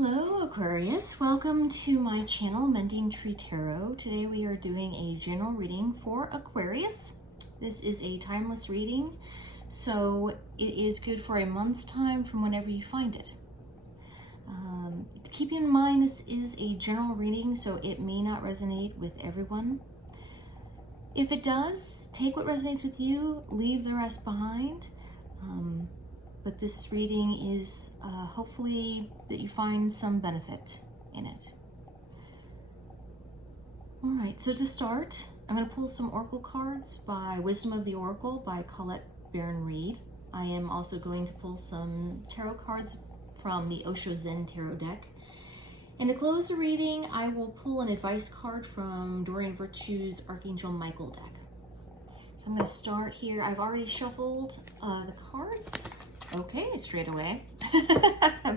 Hello Aquarius, welcome to my channel Mending Tree Tarot. Today we are doing a general reading for Aquarius. This is a timeless reading, so it is good for a month's time from whenever you find it. Keep in mind this is a general reading, so it may not resonate with everyone. If it does, take what resonates with you, leave the rest behind. But this reading is hopefully that you find some benefit in it. All right, so to start, I'm going to pull some oracle cards by Wisdom of the Oracle by Colette Baron Reed. I am also going to pull some tarot cards from the Osho Zen Tarot deck. And to close the reading, I will pull an advice card from Doreen Virtue's Archangel Michael deck. So I'm going to start here. I've already shuffled the cards. Okay, straight away.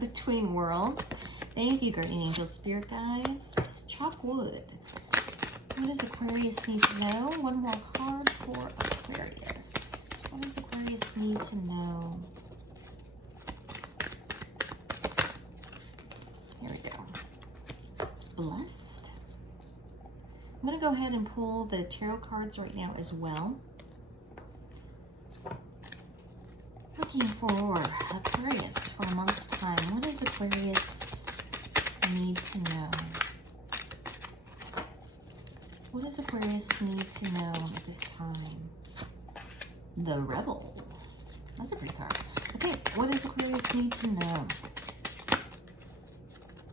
Between worlds. Thank you, guardian angels, spirit guides. Chop wood. What does Aquarius need to know? One more card for Aquarius. What does Aquarius need to know? Here we go. Blessed. I'm going to go ahead and pull the tarot cards right now as well. Looking for Aquarius for a month's time. What does Aquarius need to know? What does Aquarius need to know at this time? The Rebel. That's a pretty card. Okay, what does Aquarius need to know?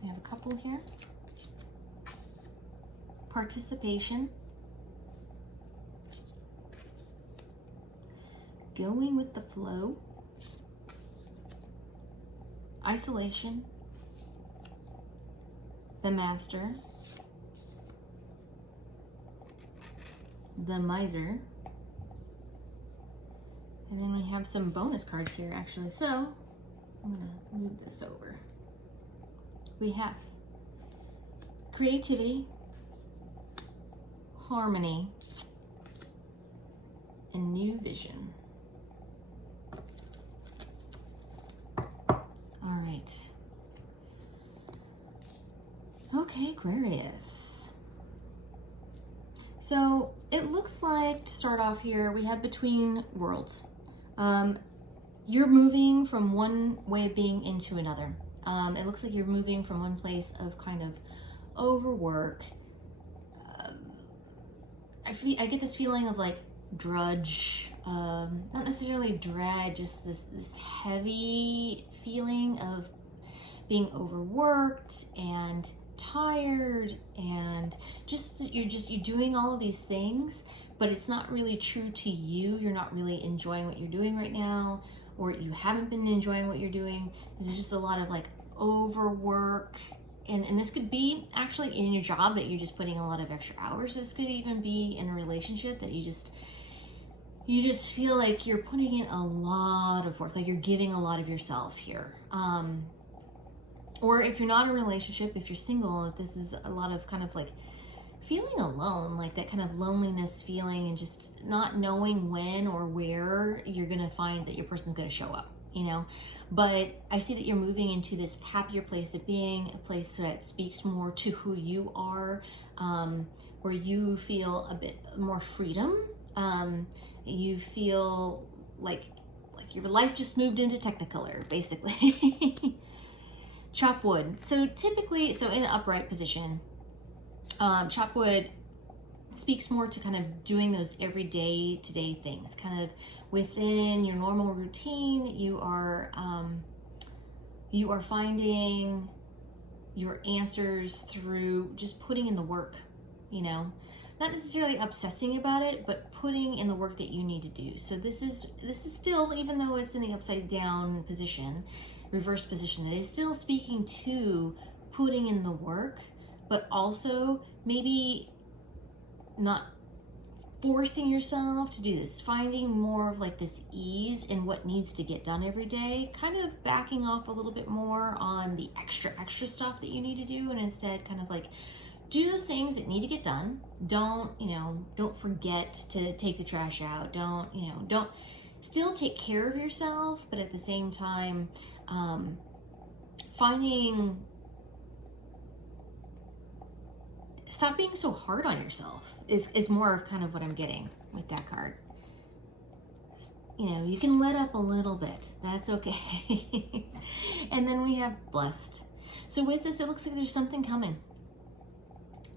We have a couple here. Participation. Going with the flow. Isolation, the Master, the Miser, and then we have some bonus cards here actually. So I'm going to move this over. We have creativity, harmony, and new vision. All right. Okay, Aquarius. So it looks like, to start off here, we have between worlds. You're moving from one way of being into another. It looks like you're moving from one place of kind of overwork. I get this feeling of like drudge, not necessarily dread, just this heavy feeling of being overworked and tired, and just that you're doing all of these things, but it's not really true to you. You're not really enjoying what you're doing right now, or you haven't been enjoying what you're doing. There's just a lot of like overwork. And this could be actually in your job that you're just putting a lot of extra hours. This could even be in a relationship that you just feel like you're putting in a lot of work, like you're giving a lot of yourself here. Or if you're not in a relationship, if you're single, this is a lot of kind of like feeling alone, like that kind of loneliness feeling, and just not knowing when or where you're going to find that your person's going to show up, you know? But I see that you're moving into this happier place of being, a place that speaks more to who you are, where you feel a bit more freedom. You feel like your life just moved into Technicolor, basically. Chop wood. So typically, in an upright position, chop wood speaks more to kind of doing those everyday to-day things, kind of within your normal routine that you are finding your answers through just putting in the work, you know, not necessarily obsessing about it, but putting in the work that you need to do. So this is still, even though it's in the upside down position, reverse position, that is still speaking to putting in the work, but also maybe not forcing yourself to do this, finding more of like this ease in what needs to get done every day, kind of backing off a little bit more on the extra stuff that you need to do, and instead kind of like do those things that need to get done. Don't forget to take the trash out. Don't still take care of yourself, but at the same time, finding stop being so hard on yourself is more of kind of what I'm getting with that card. You know, you can let up a little bit. That's okay. And then we have blessed. So with this, it looks like there's something coming.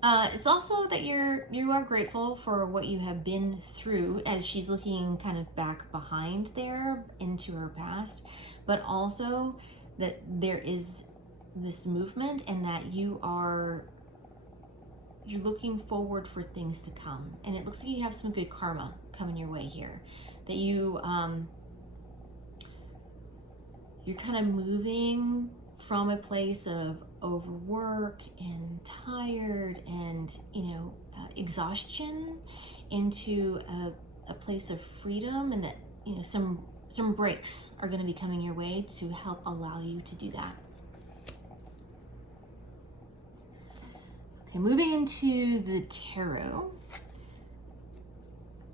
It's also that you are grateful for what you have been through, as she's looking kind of back behind there into her past, but also that there is this movement and that you're looking forward for things to come. And it looks like you have some good karma coming your way here. That you're kind of moving from a place of overwork and tired and, you know, exhaustion into a place of freedom, and that, you know, some breaks are going to be coming your way to help allow you to do that. Okay, moving into the tarot.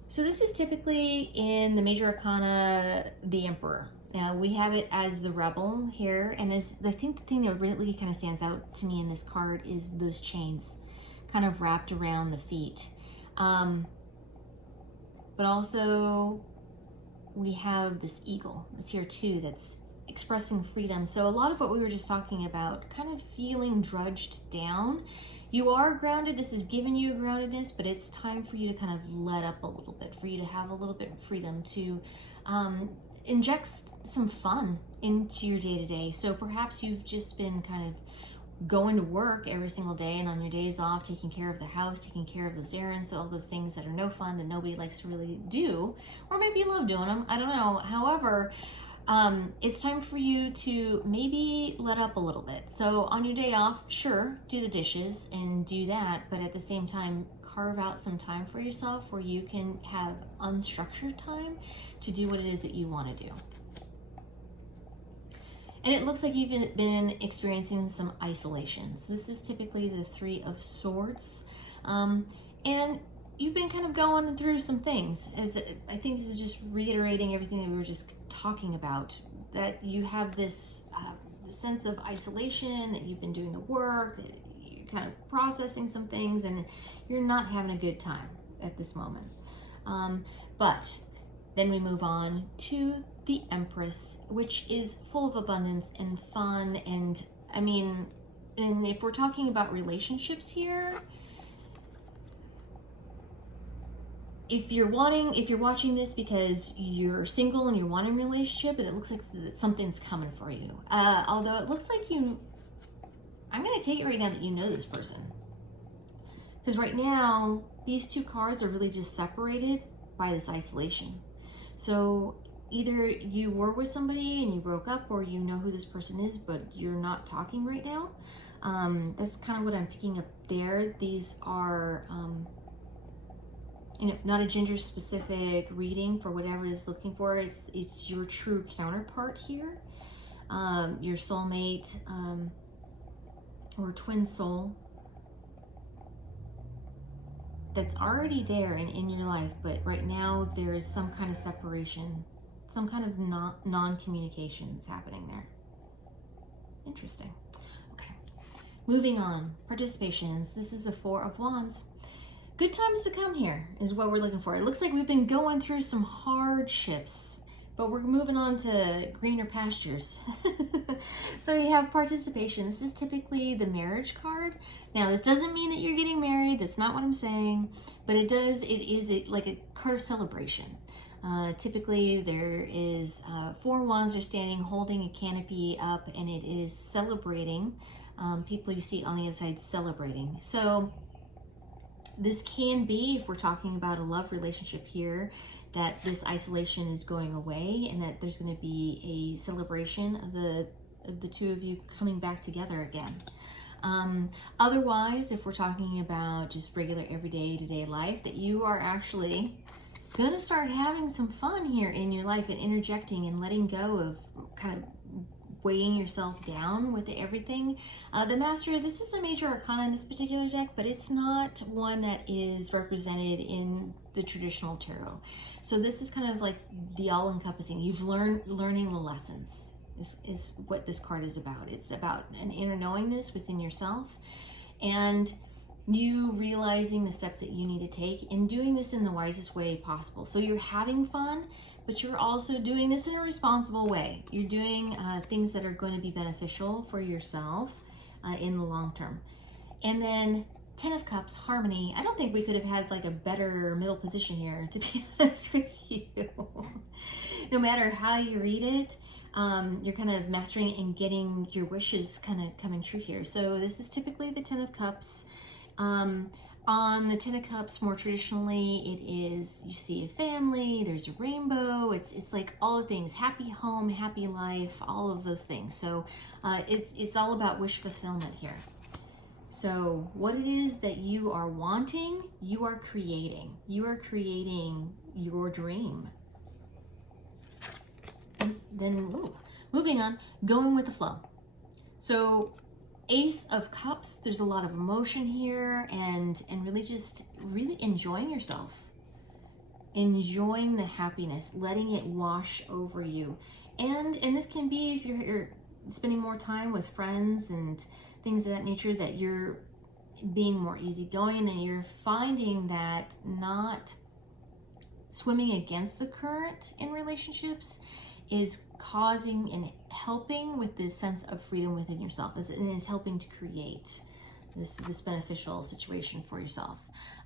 So this is typically in the major arcana, the Emperor. Now we have it as the Rebel here, and I think the thing that really kind of stands out to me in this card is those chains kind of wrapped around the feet. But also we have this eagle that's here too, that's expressing freedom. So a lot of what we were just talking about, kind of feeling drudged down. You are grounded. This is giving you a groundedness, but it's time for you to kind of let up a little bit, for you to have a little bit of freedom to inject some fun into your day-to-day. So perhaps you've just been kind of going to work every single day, and on your days off, taking care of the house, taking care of those errands, all those things that are no fun, that nobody likes to really do, or maybe you love doing them, I don't know. However, it's time for you to maybe let up a little bit. So on your day off, sure, do the dishes and do that, but at the same time, carve out some time for yourself where you can have unstructured time to do what it is that you want to do. And it looks like you've been experiencing some isolation. So this is typically the Three of Swords. And you've been kind of going through some things. As I think this is just reiterating everything that we were just talking about, that you have this sense of isolation, that you've been doing the work, that you're kind of processing some things, and you're not having a good time at this moment. But then we move on to the Empress, which is full of abundance and fun. And I mean, and if we're talking about relationships here, if you're watching this because you're single and you're wanting a relationship, and it looks like something's coming for you. Although it looks like I'm going to take it right now that you know this person. Because right now, these two cards are really just separated by this isolation. So either you were with somebody and you broke up, or you know who this person is, but you're not talking right now. That's kind of what I'm picking up there. These are... not a gender specific reading for whatever is looking for. It's your true counterpart here, your soulmate, or twin soul that's already there and in your life, but right now there is some kind of separation, some kind of non-communication that's happening there. Interesting. Okay, moving on. Participations. This is the Four of Wands. Good times to come here is what we're looking for. It looks like we've been going through some hardships, but we're moving on to greener pastures. So we have participation. This is typically the marriage card. Now, this doesn't mean that you're getting married. That's not what I'm saying, but it is like a card of celebration. Typically there is 4 wands are standing holding a canopy up, and it is celebrating people you see on the other side celebrating. So this can be, if we're talking about a love relationship here, that this isolation is going away, and that there's going to be a celebration of the two of you coming back together again. Otherwise, if we're talking about just regular everyday to-day life, that you are actually going to start having some fun here in your life, and interjecting and letting go of kind of weighing yourself down with everything. The Master, this is a major arcana in this particular deck, but it's not one that is represented in the traditional tarot. So this is kind of like the all-encompassing. You've learning the lessons is what this card is about. It's about an inner knowingness within yourself, and you realizing the steps that you need to take and doing this in the wisest way possible. So you're having fun, but you're also doing this in a responsible way. You're doing things that are going to be beneficial for yourself in the long term. And then 10 of Cups, harmony. I don't think we could have had like a better middle position here, to be honest with you. No matter how you read it, you're kind of mastering and getting your wishes kind of coming true here. So this is typically the 10 of Cups. On the 10 of Cups, more traditionally, it is, you see a family, there's a rainbow, it's like all the things, happy home, happy life, all of those things. So it's all about wish fulfillment here. So what it is that you are wanting, you are creating. You are creating your dream. And then, moving on, going with the flow. So Ace of Cups, there's a lot of emotion here and really enjoying yourself. Enjoying the happiness, letting it wash over you. And this can be if you're spending more time with friends and things of that nature, that you're being more easygoing, and then you're finding that not swimming against the current in relationships is causing and helping with this sense of freedom within yourself, and is helping to create this beneficial situation for yourself.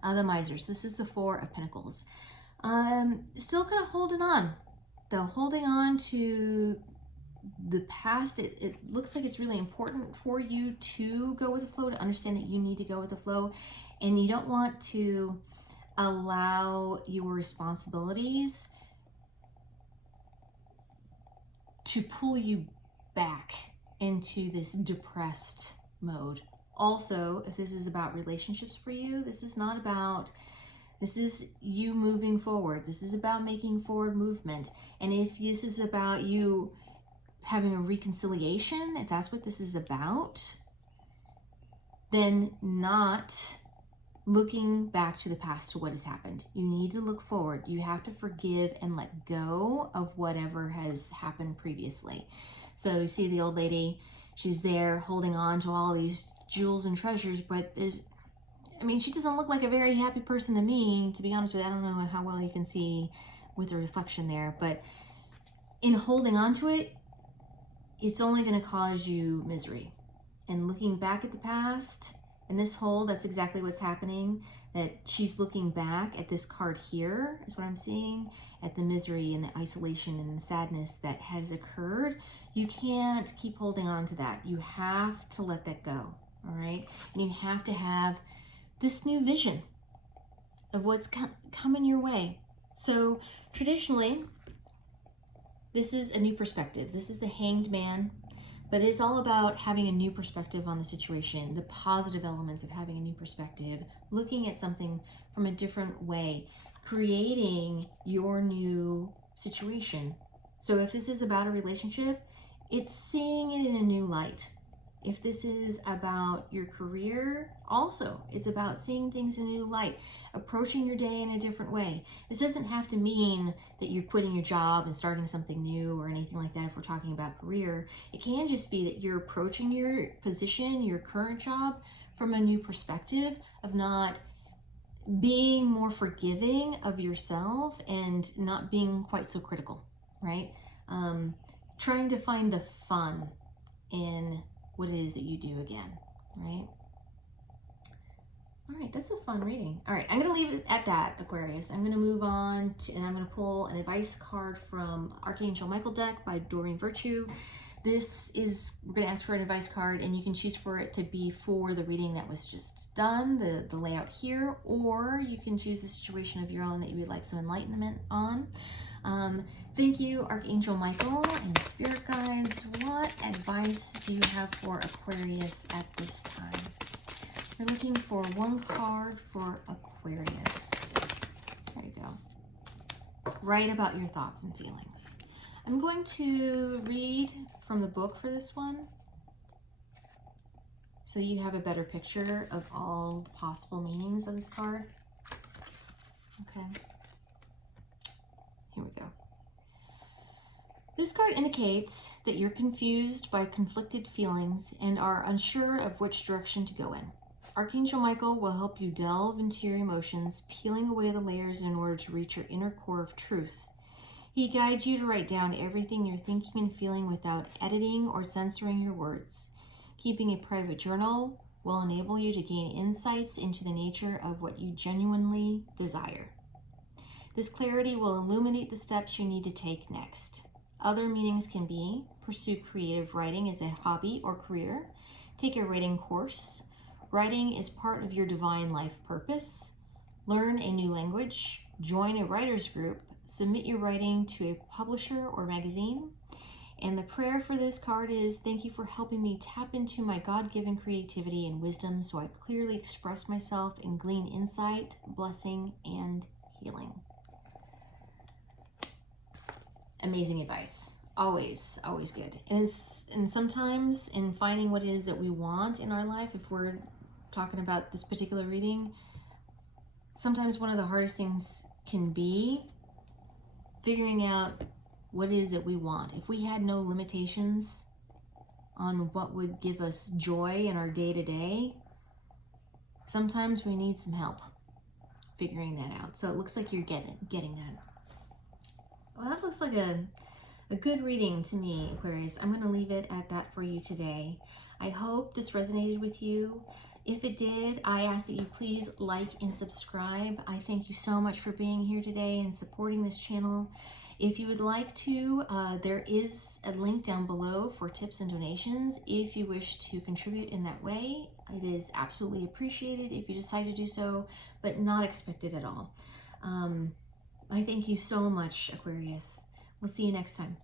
The Misers, this is the 4 of Pentacles. Still kind of holding on, though, holding on to the past. It looks like it's really important for you to go with the flow, to understand that you need to go with the flow, and you don't want to allow your responsibilities to pull you back into this depressed mode. Also, if this is about relationships for you, this is not about, this is you moving forward. This is about making forward movement. And if this is about you having a reconciliation, if that's what this is about, then not looking back to the past, to what has happened. You need to look forward. You have to forgive and let go of whatever has happened previously. So you see the old lady, she's there holding on to all these jewels and treasures, but she doesn't look like a very happy person to me, to be honest with you. I don't know how well you can see with the reflection there, but in holding on to it, it's only going to cause you misery. And looking back at the past, and this hold, that's exactly what's happening, that she's looking back at this card here, is what I'm seeing, at the misery and the isolation and the sadness that has occurred. You can't keep holding on to that. You have to let that go, all right? And you have to have this new vision of what's coming your way. So traditionally, this is a new perspective. This is the Hanged Man. But it's all about having a new perspective on the situation, the positive elements of having a new perspective, looking at something from a different way, creating your new situation. So if this is about a relationship, it's seeing it in a new light. If this is about your career, also, it's about seeing things in a new light, approaching your day in a different way. This doesn't have to mean that you're quitting your job and starting something new or anything like that if we're talking about career. It can just be that you're approaching your position, your current job, from a new perspective of not being more forgiving of yourself and not being quite so critical, right? Trying to find the fun in what it is that you do again, right? All right, that's a fun reading. All right, I'm going to leave it at that, Aquarius. I'm going to move on to, and I'm going to pull an advice card from Archangel Michael deck by Doreen Virtue. This is, we're going to ask for an advice card, and you can choose for it to be for the reading that was just done, the layout here, or you can choose a situation of your own that you would like some enlightenment on. Thank you, Archangel Michael and Spirit Guides. What advice do you have for Aquarius at this time? We're looking for one card for Aquarius. There you go. Write about your thoughts and feelings. I'm going to read from the book for this one, so you have a better picture of all possible meanings of this card. Okay. Here we go. This card indicates that you're confused by conflicted feelings and are unsure of which direction to go in. Archangel Michael will help you delve into your emotions, peeling away the layers in order to reach your inner core of truth. He guides you to write down everything you're thinking and feeling without editing or censoring your words. Keeping a private journal will enable you to gain insights into the nature of what you genuinely desire. This clarity will illuminate the steps you need to take next. Other meanings can be: pursue creative writing as a hobby or career, take a writing course, writing is part of your divine life purpose, learn a new language, join a writer's group, submit your writing to a publisher or magazine. And the prayer for this card is: thank you for helping me tap into my God-given creativity and wisdom so I clearly express myself and glean insight, blessing, and healing. Amazing advice. Always, always good. And sometimes in finding what it is that we want in our life, if we're talking about this particular reading, sometimes one of the hardest things can be figuring out what it is that we want. If we had no limitations on what would give us joy in our day-to-day, sometimes we need some help figuring that out. So it looks like you're getting that. Well, that looks like a good reading to me, Aquarius. I'm going to leave it at that for you today. I hope this resonated with you. If it did, I ask that you please like and subscribe. I thank you so much for being here today and supporting this channel. If you would like to, there is a link down below for tips and donations if you wish to contribute in that way. It is absolutely appreciated if you decide to do so, but not expected at all. I thank you so much, Aquarius. We'll see you next time.